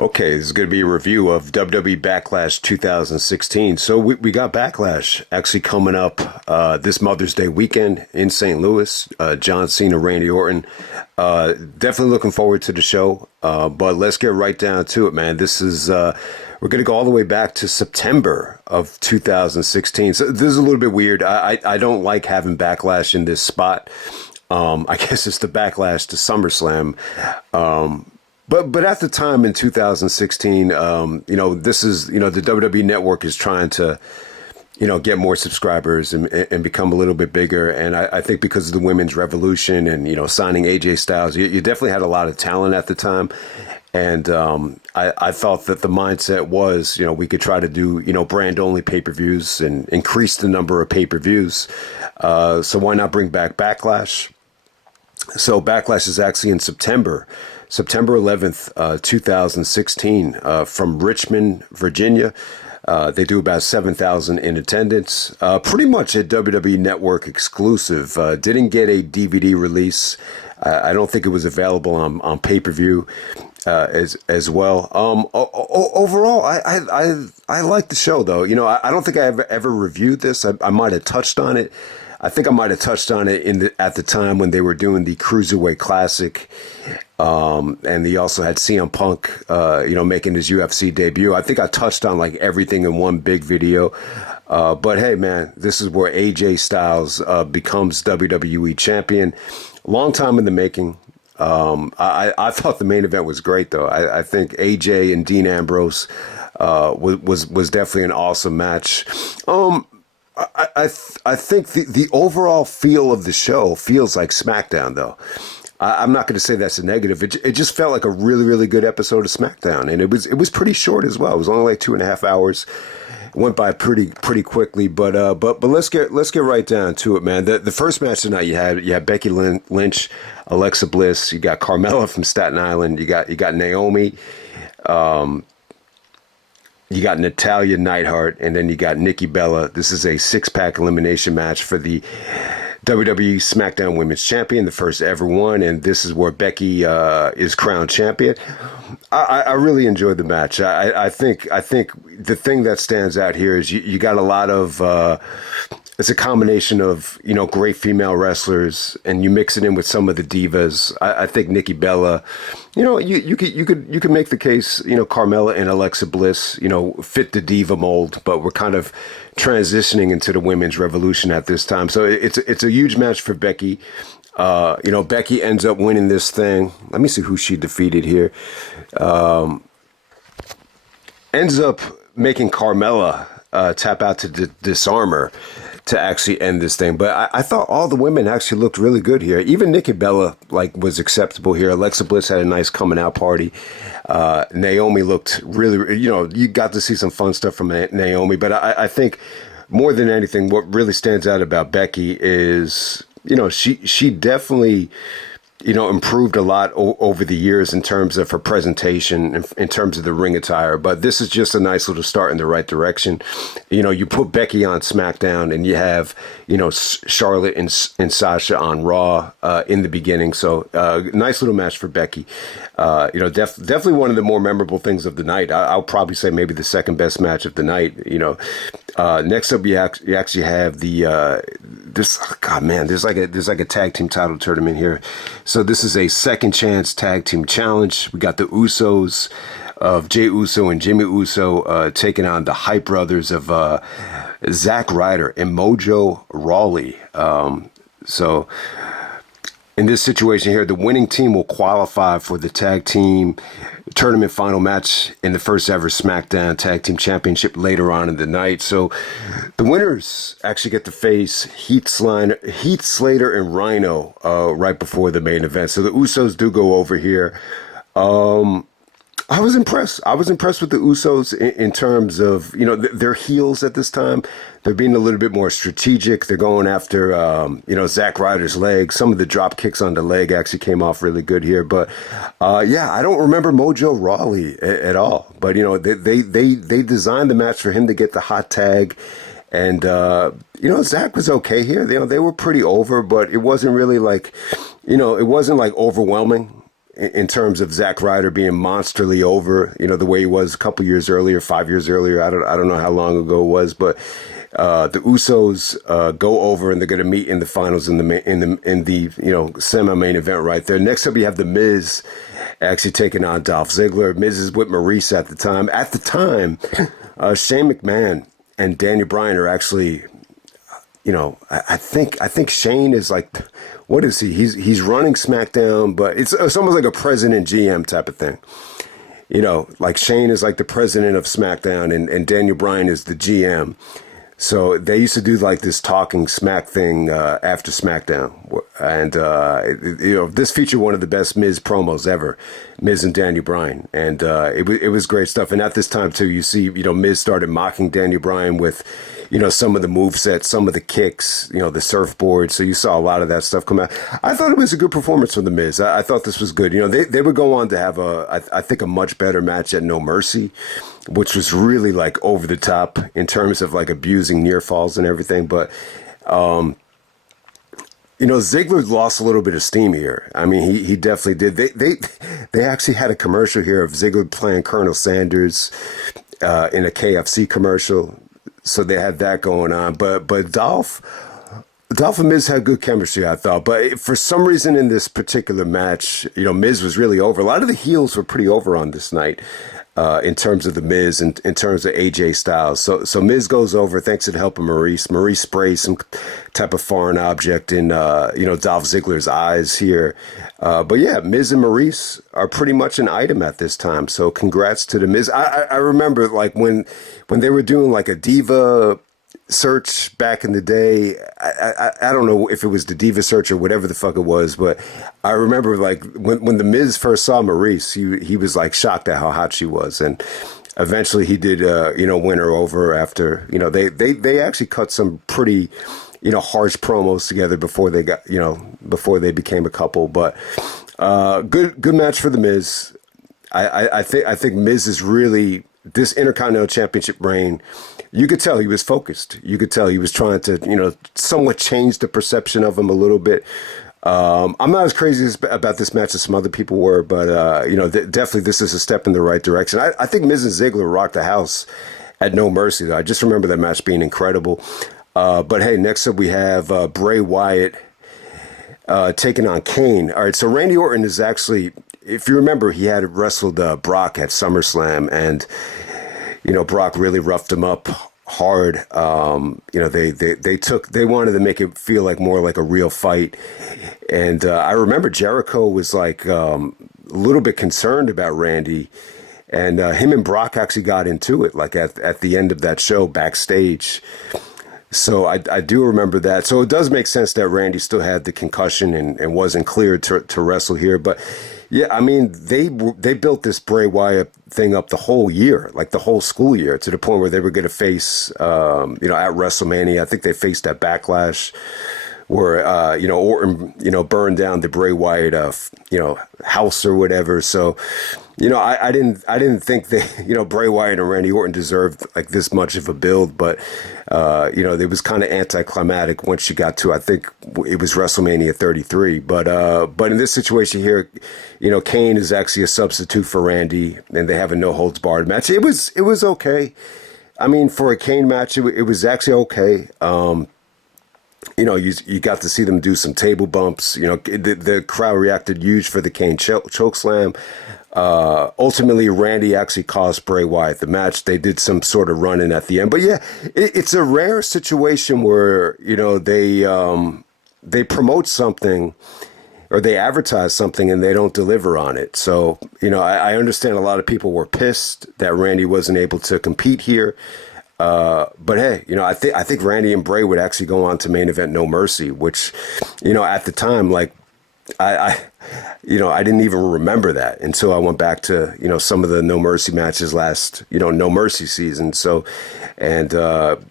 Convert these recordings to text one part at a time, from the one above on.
Okay, this is going to be a review of WWE Backlash 2016. So we got Backlash actually coming up this Mother's Day weekend in St. Louis. John Cena, Randy Orton. Definitely looking forward to the show. But let's get right down to it, man. This is we're going to go all the way back to September of 2016. So this is a little bit weird. I don't like having Backlash in this spot. I guess it's the Backlash to SummerSlam. But at the time in 2016, this is, the WWE Network is trying to, get more subscribers and become a little bit bigger. And I think because of the women's revolution and, signing AJ Styles, you definitely had a lot of talent at the time. And I thought that the mindset was, we could try to do, brand only pay-per-views and increase the number of pay-per-views. So why not bring back Backlash? So Backlash is actually in September 11th, 2016, from Richmond, Virginia. They do about 7,000 in attendance. Pretty much a WWE Network exclusive. Didn't get a DVD release. I don't think it was available on pay-per-view as well. Overall, I like the show, though. I don't think I ever reviewed this. I might have touched on it. I think I might have touched on it at the time when they were doing the Cruiserweight Classic. And he also had CM Punk, making his UFC debut. I think I touched on like everything in one big video. But hey, man, this is where AJ Styles becomes WWE champion. Long time in the making. I thought the main event was great, though. I think AJ and Dean Ambrose was definitely an awesome match. I think the overall feel of the show feels like Smackdown, though. I'm not going to say that's a negative. It just felt like a really, really good episode of Smackdown, and it was pretty short as well. It was only like 2.5 hours. It went by pretty quickly, but let's get right down to it, man. The first match tonight you had Becky Lynch, Alexa Bliss. You got Carmella from Staten Island. You got Naomi. You got Natalya, Neidhart, and then you got Nikki Bella. This is a 6-pack elimination match for the WWE SmackDown Women's Champion, the first ever one, and this is where Becky is crowned champion. I really enjoyed the match. I think the thing that stands out here is you got a lot of it's a combination of great female wrestlers, and you mix it in with some of the divas. I think Nikki Bella, you could make the case, Carmella and Alexa Bliss, fit the diva mold, but we're kind of transitioning into the women's revolution at this time. So it's a huge match for Becky. Becky ends up winning this thing. Let me see who she defeated here. Ends up making Carmella tap out to disarm her to actually end this thing. But I thought all the women actually looked really good here. Even Nikki Bella was acceptable here. Alexa Bliss had a nice coming out party. Naomi looked really, you got to see some fun stuff from Naomi. But I think more than anything, what really stands out about Becky is, she definitely, improved a lot over the years in terms of her presentation, in terms of the ring attire. But this is just a nice little start in the right direction. You put Becky on SmackDown, and you have, Charlotte and Sasha on Raw in the beginning. So nice little match for Becky. Definitely one of the more memorable things of the night. I'll probably say maybe the second best match of the night. Next up, you actually have there's like a tag team title tournament here. So this is a second chance tag team challenge. We got the Usos of Jey Uso and Jimmy Uso taking on the Hype Brothers of Zack, Ryder and Mojo Rawley. So in this situation here, the winning team will qualify for the tag team tournament final match in the first ever SmackDown Tag Team Championship later on in the night. So the winners actually get to face Heath, Slater, and Rhyno right before the main event. So the Usos do go over here. I was impressed. I was impressed with the Usos in terms of, they're heels at this time. They're being a little bit more strategic. They're going after, Zack Ryder's leg. Some of the drop kicks on the leg actually came off really good here. But, I don't remember Mojo Rawley at all. But, they designed the match for him to get the hot tag. And, Zack was okay here. They were pretty over, but it wasn't really like, it wasn't like overwhelming. in terms of Zack Ryder being monsterly over, the way he was a couple years earlier, 5 years earlier. I don't know how long ago it was, but the Usos go over, and they're going to meet in the finals in the semi-main event right there. Next up, you have the Miz actually taking on Dolph Ziggler. Miz is with Maurice at the time. At the time, Shane McMahon and Daniel Bryan are actually, I think Shane is like, what is he? He's running SmackDown, but it's almost like a president GM type of thing. Like Shane is like the president of SmackDown, and Daniel Bryan is the GM. So they used to do like this talking smack thing after SmackDown, and this featured one of the best Miz promos ever, Miz and Daniel Bryan, and it was great stuff. And at this time too, you see, Miz started mocking Daniel Bryan with, some of the movesets, some of the kicks, the surfboard. So you saw a lot of that stuff come out. I thought it was a good performance from the Miz. I thought this was good. They would go on to have I think a much better match at No Mercy, which was really like over the top in terms of like abusing near falls and everything. But, Ziggler lost a little bit of steam here. I mean, he definitely did. They actually had a commercial here of Ziggler playing Colonel Sanders in a KFC commercial. So they had that going on. But Dolph and Miz had good chemistry, I thought. But for some reason in this particular match, Miz was really over. A lot of the heels were pretty over on this night. In terms of the Miz and in terms of AJ Styles. So Miz goes over thanks to the help of Maurice. Maurice sprays some type of foreign object in, Dolph Ziggler's eyes here. But yeah, Miz and Maurice are pretty much an item at this time. So congrats to the Miz. I remember like when they were doing like a diva search back in the day. I don't know if it was the Diva search or whatever the fuck it was, but I remember like when the Miz first saw Maurice, he was like shocked at how hot she was, and eventually he did win her over after they actually cut some pretty harsh promos together before they became a couple. But good match for the Miz. I think Miz is really, this Intercontinental Championship reign, you could tell he was focused. You could tell he was trying to, somewhat change the perception of him a little bit. I'm not as crazy about this match as some other people were, but, definitely this is a step in the right direction. I think Miz and Ziggler rocked the house at No Mercy, though. I just remember that match being incredible. But hey, next up we have Bray Wyatt taking on Kane. All right, so Randy Orton is actually, if you remember, he had wrestled Brock at SummerSlam, and Brock really roughed him up hard. They wanted to make it feel like more like a real fight, and I remember Jericho was like a little bit concerned about Randy, and him and Brock actually got into it like at the end of that show backstage. So I do remember that. So it does make sense that Randy still had the concussion and wasn't cleared to wrestle here. But yeah, I mean, they built this Bray Wyatt thing up the whole year, like the whole school year, to the point where they were going to face, at WrestleMania. I think they faced at Backlash, where Orton burned down the Bray Wyatt house or whatever. So I didn't think they Bray Wyatt and Randy Orton deserved like this much of a build, but it was kind of anticlimactic once you got to, I think it was WrestleMania 33. But in this situation here, Kane is actually a substitute for Randy, and they have a no holds barred match. It was okay. I mean, for a Kane match, it was actually okay. You got to see them do some table bumps. The crowd reacted huge for the Kane choke slam. Ultimately, Randy actually cost Bray Wyatt the match. They did some sort of run-in at the end. But yeah, it's a rare situation where, they promote something or they advertise something and they don't deliver on it. So, I understand a lot of people were pissed that Randy wasn't able to compete here. But hey, I think Randy and Bray would actually go on to main event No Mercy, which, at the time, like, I didn't even remember that until I went back to, some of the No Mercy matches last, No Mercy season. So, and,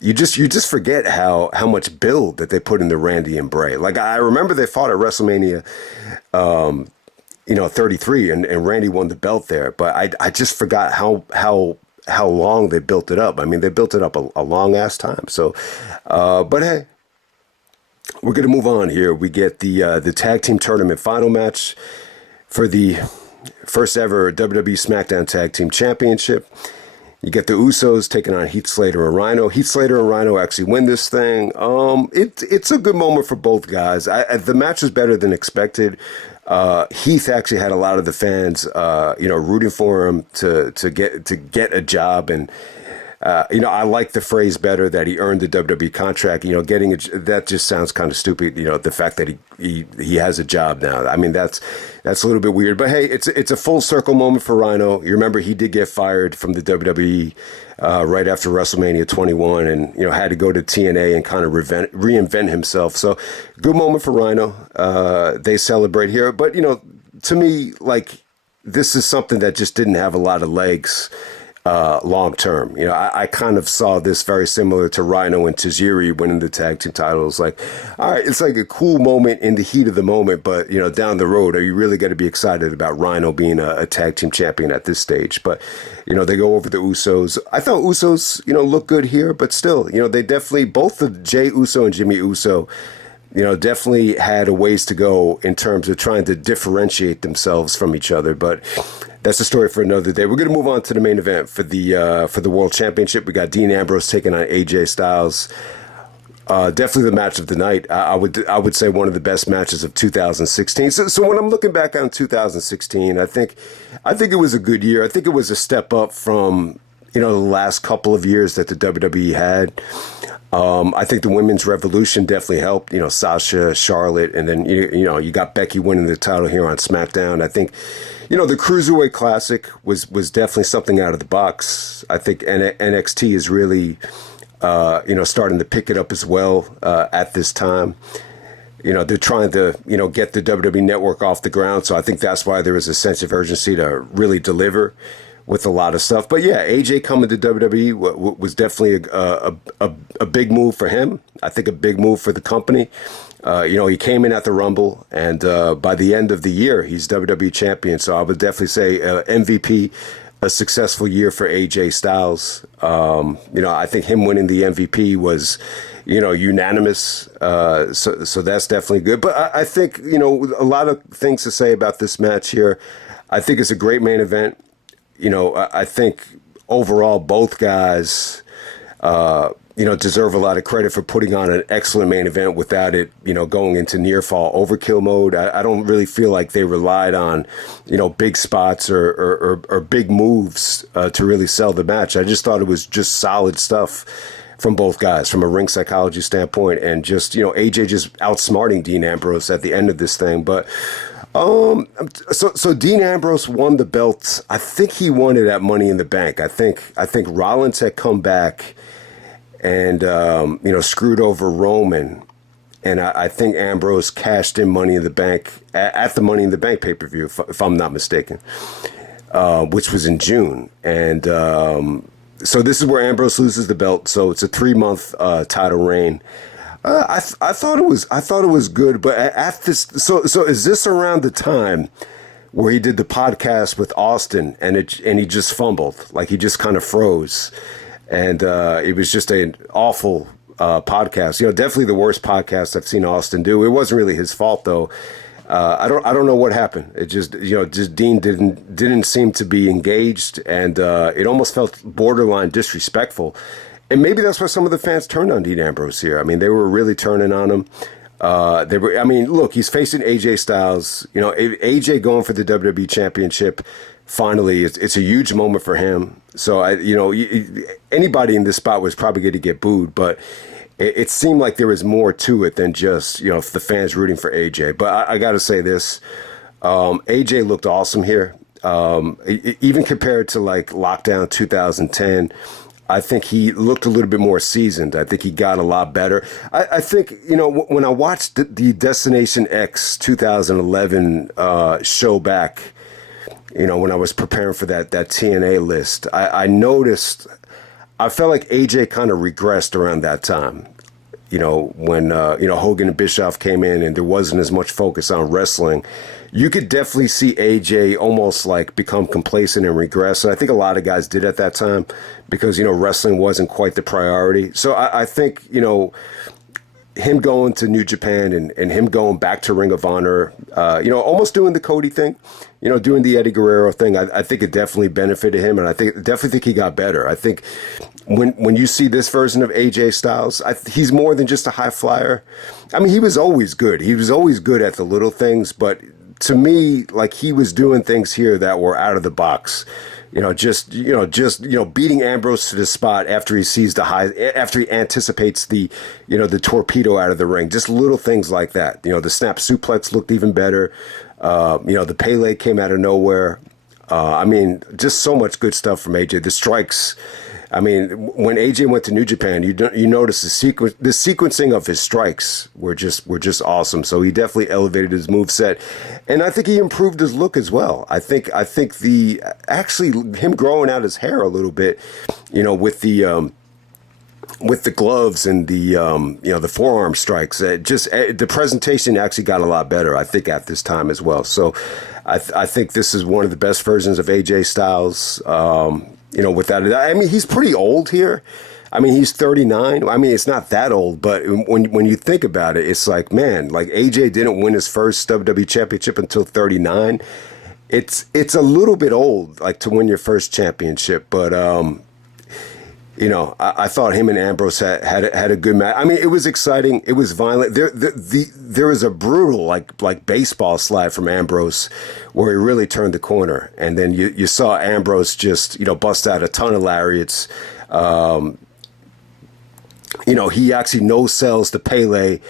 you just forget how much build that they put into Randy and Bray. Like, I remember they fought at WrestleMania, 33 and Randy won the belt there, but I just forgot how long they built it up. I mean, they built it up a long ass time. So, but hey, we're going to move on here. We get the tag team tournament final match. for the first ever WWE SmackDown Tag Team Championship. You get the Usos taking on Heath, Slater, and Rhyno. Heath, Slater, and Rhyno actually win this thing. It's a good moment for both guys. The match was better than expected. Heath actually had a lot of the fans, rooting for him to get a job, and I like the phrase better that he earned the WWE contract. That just sounds kind of stupid. The fact that he has a job now. I mean, that's a little bit weird. But hey, it's a full circle moment for Rhyno. You remember he did get fired from the WWE right after WrestleMania 21, and had to go to TNA and kind of reinvent himself. So good moment for Rhyno. They celebrate here, but to me, like, this is something that just didn't have a lot of legs. Long term. I kind of saw this very similar to Rhyno and Tajiri winning the tag team titles. Like, all right, it's like a cool moment in the heat of the moment, but, down the road, are you really going to be excited about Rhyno being a tag team champion at this stage? But, they go over the Usos. I thought Usos, look good here, but still, they definitely, both the Jey Uso and Jimmy Uso, definitely had a ways to go in terms of trying to differentiate themselves from each other. But that's a story for another day. We're going to move on to the main event for the World Championship. We got Dean Ambrose taking on AJ Styles. Definitely the match of the night. I would say one of the best matches of 2016. So when I'm looking back on 2016, I think it was a good year. I think it was a step up from the last couple of years that the WWE had. I think the women's revolution definitely helped. Sasha, Charlotte, and then you got Becky winning the title here on SmackDown. I think the Cruiserweight Classic was definitely something out of the box. I think NXT is really starting to pick it up as well at this time. They're trying to get the WWE Network off the ground, so I think that's why there is a sense of urgency to really deliver with a lot of stuff. But yeah, AJ coming to WWE was definitely a big move for him. I think a big move for the company. He came in at the Rumble, and by the end of the year, he's WWE champion. So I would definitely say MVP, a successful year for AJ Styles. I think him winning the MVP was, unanimous. So that's definitely good. But I think, a lot of things to say about this match here. I think it's a great main event. I think overall both guys, deserve a lot of credit for putting on an excellent main event without it, going into near fall overkill mode. I don't really feel like they relied on, big spots or big moves to really sell the match. I just thought it was just solid stuff from both guys, from a ring psychology standpoint, and just, AJ just outsmarting Dean Ambrose at the end of this thing. But so Dean Ambrose won the belt. I think he won it at Money in the Bank. I think Rollins had come back and screwed over Roman, and I think Ambrose cashed in Money in the Bank at the Money in the Bank pay-per-view, if I'm not mistaken, which was in June. And so this is where Ambrose loses the belt. So it's a 3-month title reign. I thought it was good, but at this, so is this around the time where he did the podcast with Austin and he just fumbled, like he just kind of froze, and it was just an awful podcast. Definitely the worst podcast I've seen Austin do. It wasn't really his fault though. I don't know what happened. It just Dean didn't seem to be engaged, and it almost felt borderline disrespectful. And maybe that's why some of the fans turned on Dean Ambrose here. I mean, they were really turning on him. Look, he's facing AJ Styles. AJ going for the WWE Championship. Finally, it's a huge moment for him. So anybody in this spot was probably going to get booed, but it seemed like there was more to it than just the fans rooting for AJ. But I got to say this: AJ looked awesome here, even compared to like Lockdown 2010. I think he looked a little bit more seasoned. I think he got a lot better. I think, when I watched the Destination X 2011 show back, when I was preparing for that TNA list, I noticed, I felt like AJ kind of regressed around that time. When Hogan and Bischoff came in and there wasn't as much focus on wrestling, you could definitely see AJ almost like become complacent and regress. And I think a lot of guys did at that time because, wrestling wasn't quite the priority. So I think, him going to New Japan and him going back to Ring of Honor, almost doing the Cody thing, doing the Eddie Guerrero thing. I think it definitely benefited him, and I definitely think he got better. I think when you see this version of AJ Styles, he's more than just a high flyer. I mean, he was always good. He was always good at the little things, but to me, like, he was doing things here that were out of the box. Just beating Ambrose to the spot after he sees after he anticipates the torpedo out of the ring. Just little things like that. The snap suplex looked even better. The Pele came out of nowhere. Just so much good stuff from AJ. The strikes. I mean, when AJ went to New Japan, you notice the sequencing of his strikes were just awesome. So he definitely elevated his moveset, and I think he improved his look as well. I think him growing out his hair a little bit, with the gloves and the forearm strikes, the presentation actually got a lot better, I think, at this time as well. So I think this is one of the best versions of AJ Styles. Without it, I mean, he's pretty old here. I mean, he's 39. I mean, it's not that old, but when you think about it, it's like, man, like, AJ didn't win his first WWE championship until 39. It's a little bit old, like, to win your first championship, but I thought him and Ambrose had a good match. I mean, it was exciting. It was violent. There was a brutal like baseball slide from Ambrose where he really turned the corner, and then you saw Ambrose just bust out a ton of lariats. He actually no sells the Pele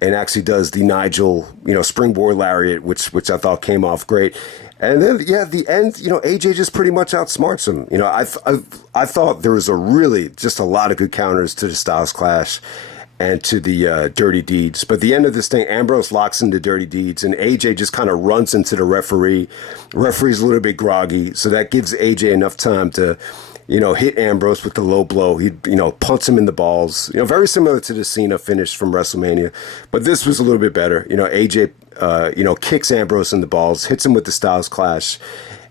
and actually does the Nigel springboard lariat, which I thought came off great. And then, the end, AJ just pretty much outsmarts him. I thought there was just a lot of good counters to the Styles Clash and to the Dirty Deeds. But the end of this thing, Ambrose locks into Dirty Deeds, and AJ just kind of runs into the referee. The referee's a little bit groggy, so that gives AJ enough time to, hit Ambrose with the low blow. He, punts him in the balls. Very similar to the Cena finish from WrestleMania. But this was a little bit better. AJ kicks Ambrose in the balls, hits him with the Styles Clash,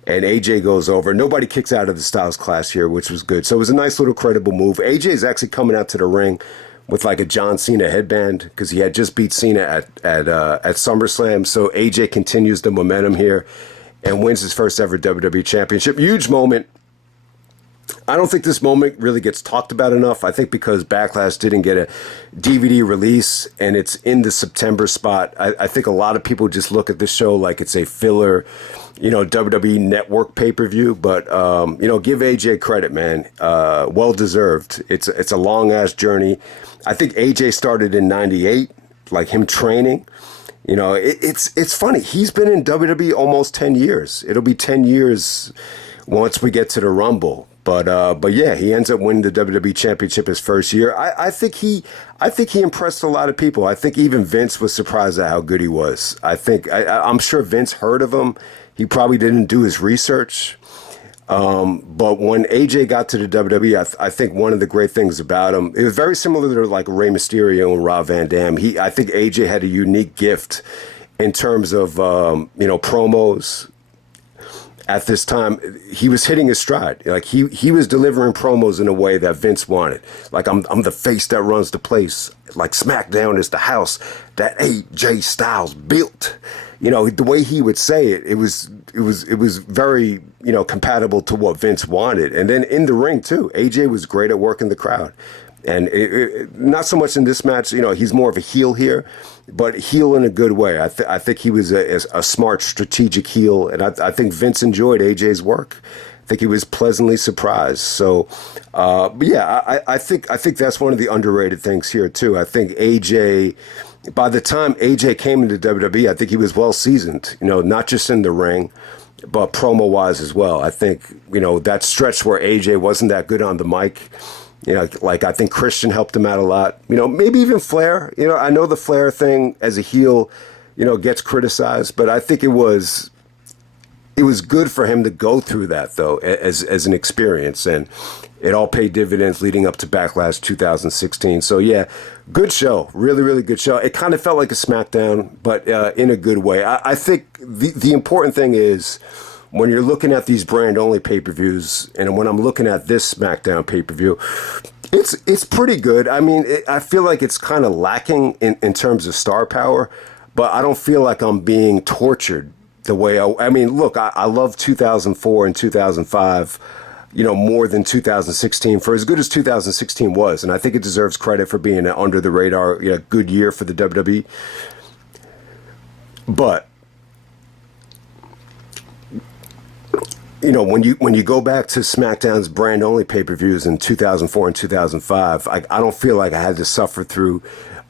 and AJ goes over. Nobody kicks out of the Styles Clash here, which was good. So it was a nice little credible move. AJ is actually coming out to the ring with like a John Cena headband because he had just beat Cena at SummerSlam. So AJ continues the momentum here and wins his first ever WWE Championship. Huge moment. I don't think this moment really gets talked about enough. I think because Backlash didn't get a DVD release and it's in the September spot, I think a lot of people just look at this show like it's a filler, WWE Network pay-per-view. But, give AJ credit, man. Well deserved. It's a long-ass journey. I think AJ started in 98, like him training. It's funny. He's been in WWE almost 10 years. It'll be 10 years once we get to the Rumble. But yeah, he ends up winning the WWE Championship his first year. I think he impressed a lot of people. I think even Vince was surprised at how good he was. I'm sure Vince heard of him. He probably didn't do his research. But when AJ got to the WWE, I think one of the great things about him, it was very similar to like Rey Mysterio and Rob Van Dam. I think AJ had a unique gift in terms of promos. At this time, he was hitting his stride. Like he was delivering promos in a way that Vince wanted. Like I'm the face that runs the place. Like SmackDown is the house that AJ Styles built. The way he would say it, it was very compatible to what Vince wanted. And then in the ring too, AJ was great at working the crowd. And not so much in this match, he's more of a heel here, but heel in a good way. I think he was a smart, strategic heel, and I think Vince enjoyed AJ's work. I think he was pleasantly surprised. So, but yeah, I think that's one of the underrated things here too. I think AJ, by the time AJ came into WWE, I think he was well seasoned. Not just in the ring, but promo wise as well. I think that stretch where AJ wasn't that good on the mic. I think Christian helped him out a lot. Maybe even Flair. I know the Flair thing as a heel, gets criticized, but I think it was good for him to go through that though, as an experience, and it all paid dividends leading up to Backlash 2016. So yeah, good show, really, really good show. It kind of felt like a SmackDown, but in a good way. I think the important thing is, when you're looking at these brand-only pay-per-views, and when I'm looking at this SmackDown pay-per-view, It's pretty good. I mean, I feel like it's kind of lacking in terms of star power, but I don't feel like I'm being tortured the way I mean, look, I love 2004 and 2005, more than 2016, for as good as 2016 was. And I think it deserves credit for being an under the radar, good year for the WWE. But, when you go back to SmackDown's brand only pay-per-views in 2004 and 2005, I don't feel like I had to suffer through,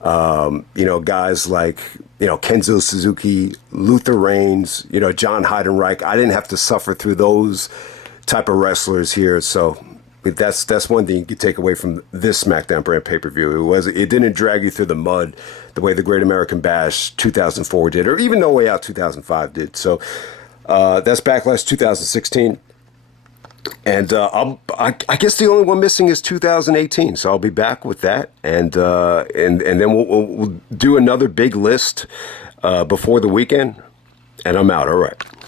guys like, Kenzo Suzuki, Luther Reigns, John Heidenreich. I didn't have to suffer through those type of wrestlers here. So that's one thing you could take away from this SmackDown brand pay-per-view. It didn't drag you through the mud the way the Great American Bash 2004 did, or even No Way Out 2005 did. So that's Backlash 2016. And I guess the only one missing is 2018. So I'll be back with that, and then we'll do another big list before the weekend. And I'm out. All right.